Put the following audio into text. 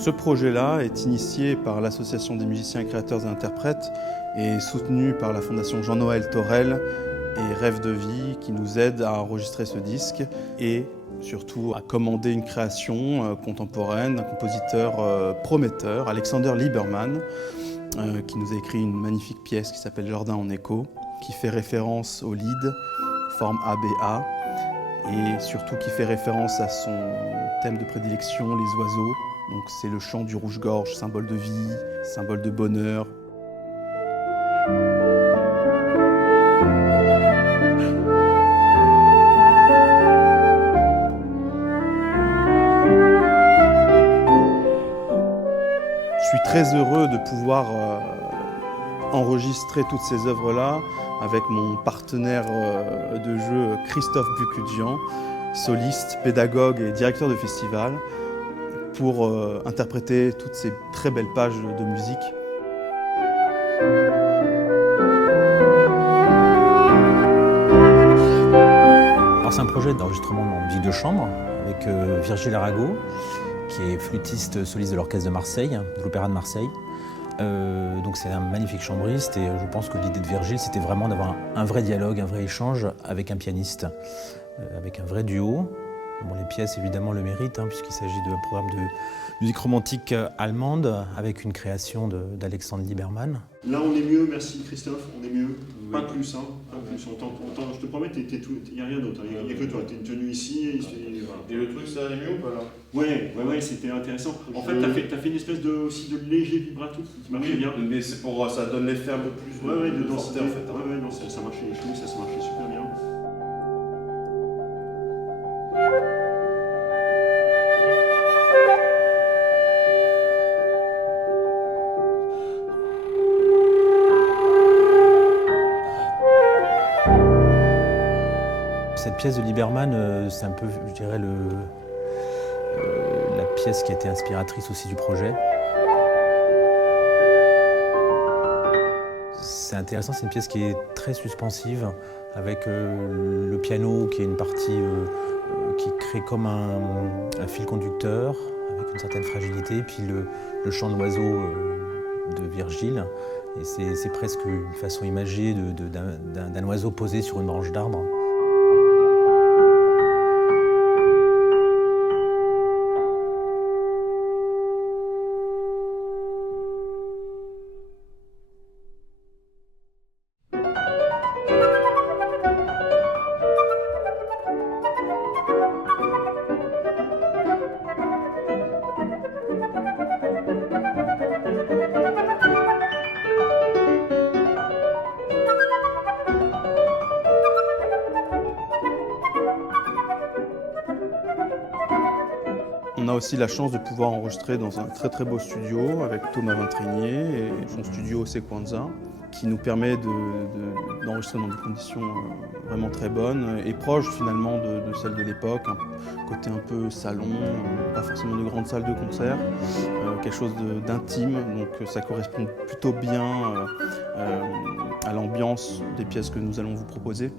Ce projet-là est initié par l'Association des musiciens, créateurs et interprètes et soutenu par la Fondation Jean-Noël Torel et Rêve de vie qui nous aident à enregistrer ce disque et surtout à commander une création contemporaine d'un compositeur prometteur, Alexander Liebermann, qui nous a écrit une magnifique pièce qui s'appelle Jardin en écho, qui fait référence au lied, forme ABA, et surtout qui fait référence à son thème de prédilection, les oiseaux. Donc c'est le chant du rouge-gorge, symbole de vie, symbole de bonheur. Je suis très heureux de pouvoir enregistrer toutes ces œuvres-là avec mon partenaire de jeu Christophe Bucudjian, soliste, pédagogue et directeur de festival, pour interpréter toutes ces très belles pages de musique. Alors c'est un projet d'enregistrement en musique de chambre avec Virgile Arago, qui est flûtiste soliste de l'Orchestre de Marseille, de l'Opéra de Marseille. Donc c'est un magnifique chambriste et je pense que l'idée de Virgile, c'était vraiment d'avoir un vrai dialogue, un vrai échange avec un pianiste, avec un vrai duo. Bon, les pièces évidemment le méritent, puisqu'il s'agit d'un programme de musique romantique allemande avec une création d'Alexander Liebermann. Là on est mieux, merci Christophe, on est mieux. Oui. Pas plus, pas plus. Je te promets, il n'y a rien d'autre, il n'y a que toi, tu es tenu ici. Et le truc, ça allait mieux ou pas là? Ouais, c'était intéressant. En fait, tu as fait une espèce aussi de léger vibrato qui marchait bien. Mais c'est pour ça donne l'effet un peu plus de densité en fait. Ouais, non, ça marchait, je trouve que ça marchait super bien. Cette pièce de Liebermann, c'est un peu, je dirais, la pièce qui a été inspiratrice aussi du projet. C'est intéressant, c'est une pièce qui est très suspensive, avec le piano qui est une partie qui crée comme un fil conducteur, avec une certaine fragilité, puis le chant d'oiseau de Virgile. Et c'est presque une façon imagée d'un oiseau posé sur une branche d'arbre. On a aussi la chance de pouvoir enregistrer dans un très beau studio avec Thomas Vintrinier et son studio Sequenza, qui nous permet d'enregistrer dans des conditions vraiment très bonnes et proches finalement de celles de l'époque, un côté un peu salon, pas forcément de grande salle de concert, quelque chose d'intime, donc ça correspond plutôt bien à l'ambiance des pièces que nous allons vous proposer.